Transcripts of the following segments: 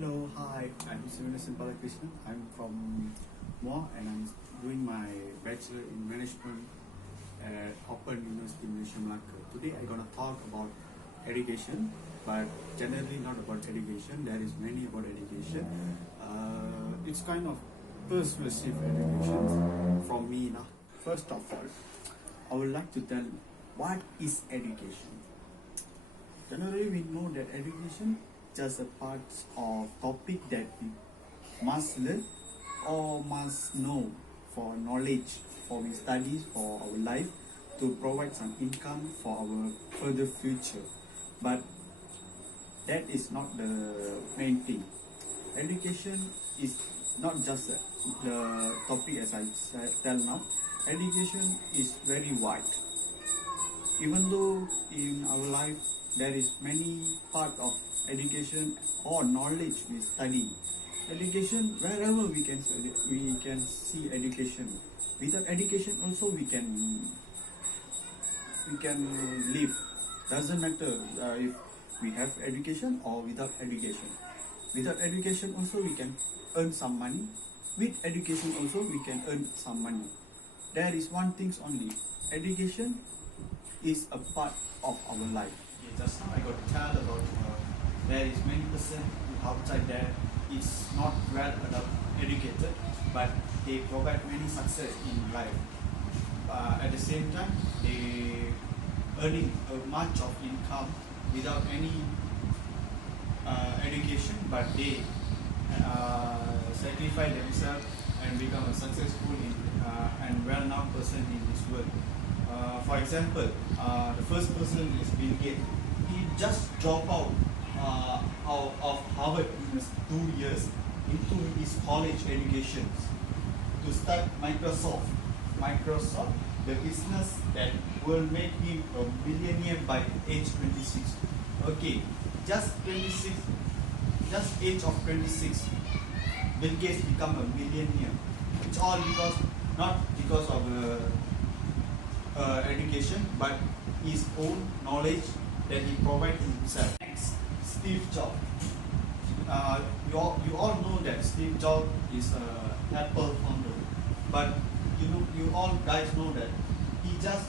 Hello, hi, I'm Sivanesan Balakrishnan. I'm from Moa and I'm doing my Bachelor in Management at Open University Malaysia, Malacca. Today I'm going to talk about education, but generally not about education. There is many about education. It's kind of persuasive education from me now. First of all, I would like to tell what is education. Generally, we know that education just a part of topic that we must learn or must know for knowledge, for we studies, for our life, to provide some income for our further future. But that is not the main thing. Education is not just the topic as I tell now. Education is very wide. Even though in our life there is many part of education or knowledge we study. Education, wherever we can study, we can see education. Without education also we can live. Doesn't matter if we have education or without education. Without education also we can earn some money. With education also we can earn some money. There is one thing only. Education is a part of our life. Just now I got to tell about there is many person outside there is not well educated, but they provide many success in life. At the same time, they earning much of income without any education, but they sacrifice themselves and become a successful and well-known person in this world. For example, the first person is Bill Gates. He just dropped out of Harvard in 2 years into his college education to start Microsoft. Microsoft, the business that will make him a billionaire by age 26. Okay, just 26, just age of 26, Bill Gates become a millionaire. It's all because, not because of education, but his own knowledge that he provides himself. Next, Steve Jobs. You all know that Steve Jobs is an Apple founder, but you all guys know that he just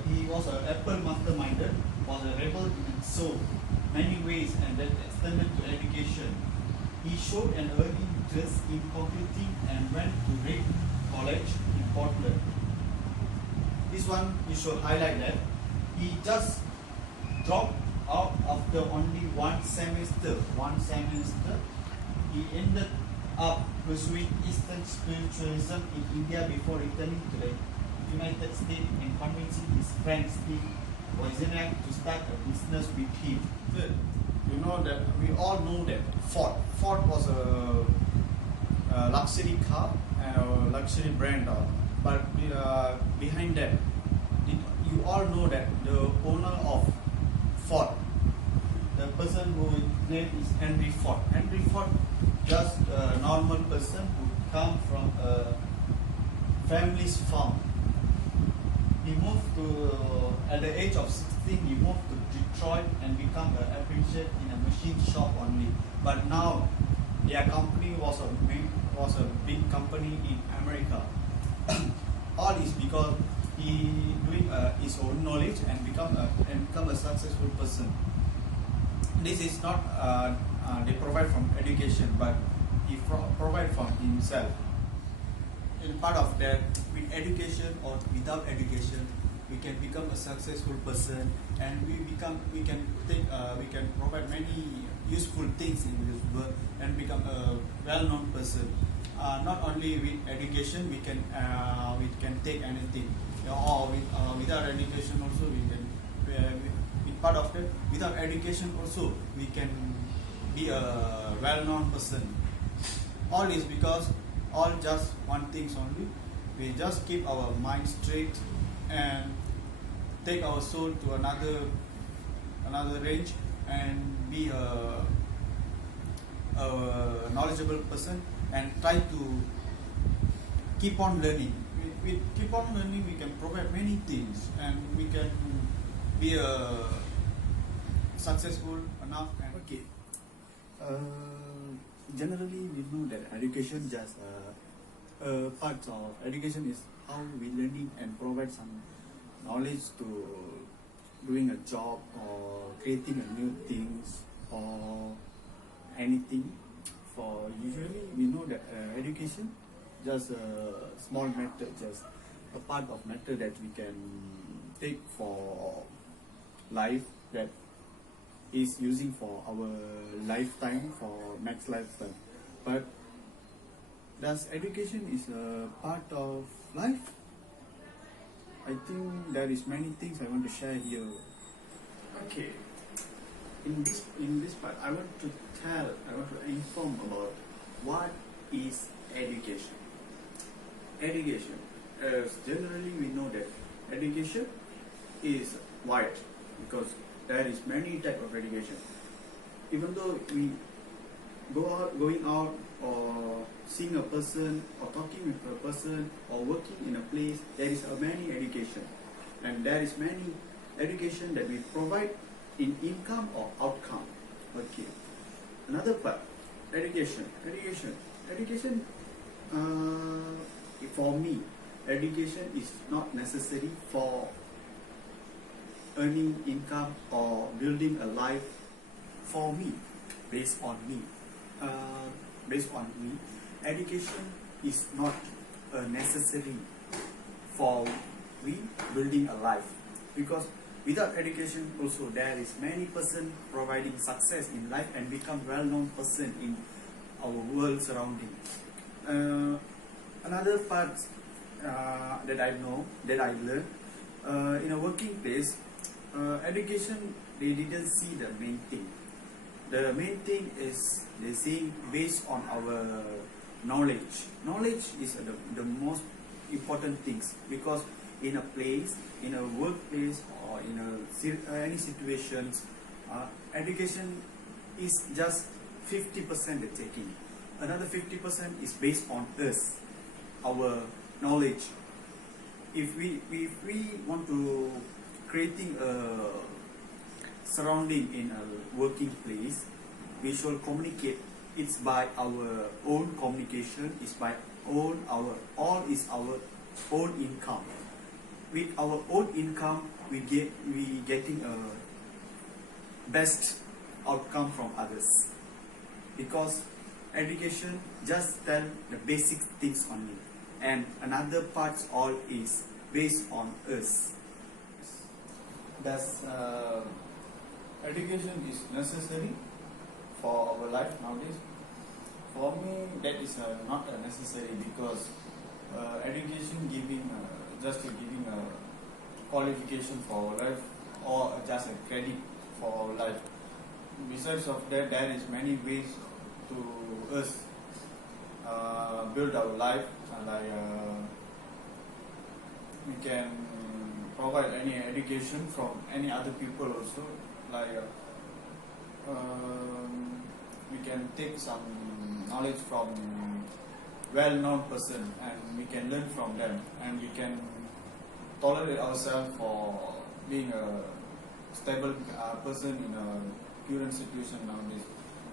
he was an Apple masterminder, was a rebel in so many ways, and that extended to education. He showed an early interest in computing and went to Reed College in Portland. This one you should highlight that he just dropped out after only one semester. He ended up pursuing Eastern spiritualism in India before returning to the United States and convincing his friend Steve Wozniak to start a business with him. Third, you know that we all know that Ford was a luxury car and a luxury brand, but behind that, you all know that the owner of Ford, the person whose name is Henry Ford. Henry Ford, just a normal person who come from a family's farm. He moved to, at the age of 16, he moved to Detroit and become an apprentice in a machine shop only. But now, their company was a big company in America. All is because he doing his own knowledge and become a successful person. This is not they provide from education, but he provide from himself. In part of that, with education or without education, we can become a successful person, and we can provide many useful things in this world and become a well-known person. Not only with education we can take anything, or without education also we can with part of that. Without education also we can be a well-known person. All is because all just one thing only. We just keep our mind straight and take our soul to another range and be a knowledgeable person and try to keep on learning. We keep on learning, we can provide many things and we can be successful enough. And okay, generally we know that education just part of education is how we learning and provide some knowledge to doing a job or creating a new things or anything. For usually we know that education just a small matter, just a part of matter that we can take for life, that is using for our lifetime, for next lifetime. But does education is a part of life? I think there is many things I want to share here. Okay. In this part, I want to inform about what is education. Education, as generally we know that education is wide, because there is many type of education. Even though we going out or seeing a person or talking with a person or working in a place, there is a many education, and there is many education that we provide in income or outcome. Okay. Another part, education. For me, education is not necessary for earning income or building a life. For me, based on me, education is not necessary for we building a life, because without education also there is many person providing success in life and become well-known person in our world surrounding. Another part that I know, that I learned in a working place, education, they didn't see the main thing. The main thing is they see based on our knowledge. Knowledge is the most important things, because in a place, in a workplace or in any situations, education is just 50% the taking. Another 50% is based on us, our knowledge. If we want to creating a surrounding in a working place, we should communicate. It's by our own communication. It's by all is our own income. With our own income, we getting a best outcome from others, because education just tell the basic things only, and another parts all is based on us. Thus, education is necessary for our life nowadays. For me, that is not necessary, because education giving giving a qualification for our life, or just a credit for our life. Besides of that, there is many ways to us build our life, like we can provide any education from any other people also, like we can take some knowledge from well-known person and we can learn from them, and we can tolerate ourselves for being a stable person in a current situation nowadays,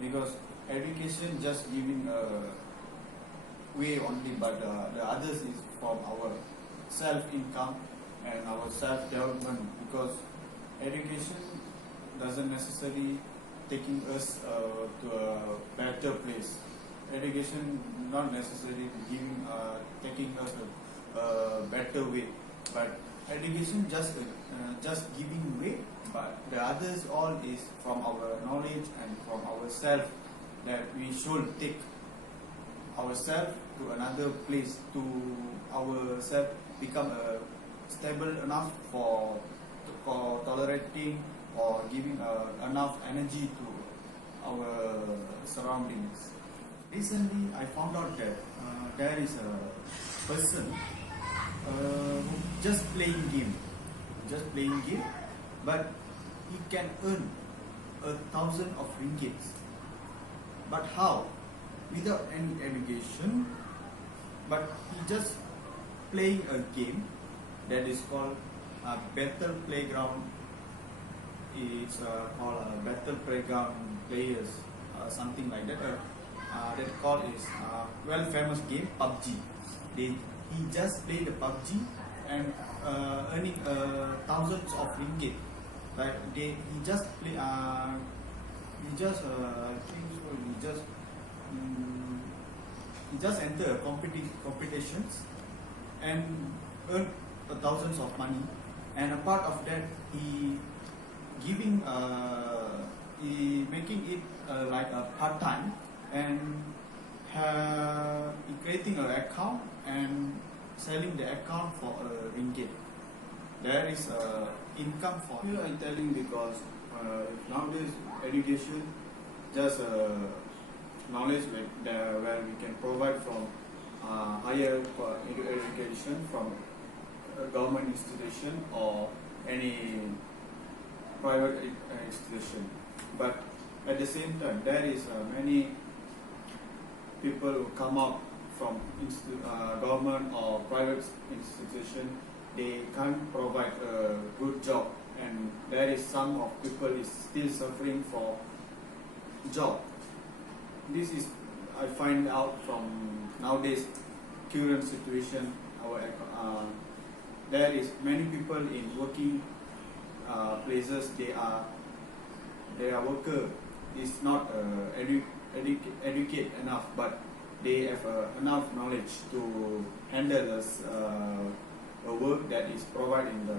because education just giving a way only, but the others is from our self-income and our self-development, because education doesn't necessarily taking us to a better place. Education not necessarily giving taking us a better way, but education just giving way, but the others all is from our knowledge and from ourself, that we should take ourselves to another place, to ourselves become stable enough for tolerating or giving enough energy to our surroundings. Recently, I found out that there is a person who just playing game, but he can earn 1,000 of ringgits. But how? Without any education, but he just playing a game that is called Battle Playground. It's called Battle Playground Players, something like that. that called is well famous game PUBG. He just play the PUBG and earning thousands of ringgit. Like he just play he just I think so he just enter competitions and earn thousands of money, and a part of that he giving he making it like a part time, and he creating an account and selling the account for a ringgit. There is income for Here I'm telling because nowadays education just knowledge where we can provide from higher education from a government institution or any private institution. But at the same time, there is many people who come out from government or private institution. They can't provide a good job, and there is some of people is still suffering for job. This is I find out from nowadays current situation. There is many people in working places. They are worker is not educate enough, but they have enough knowledge to handle this work that is provided in the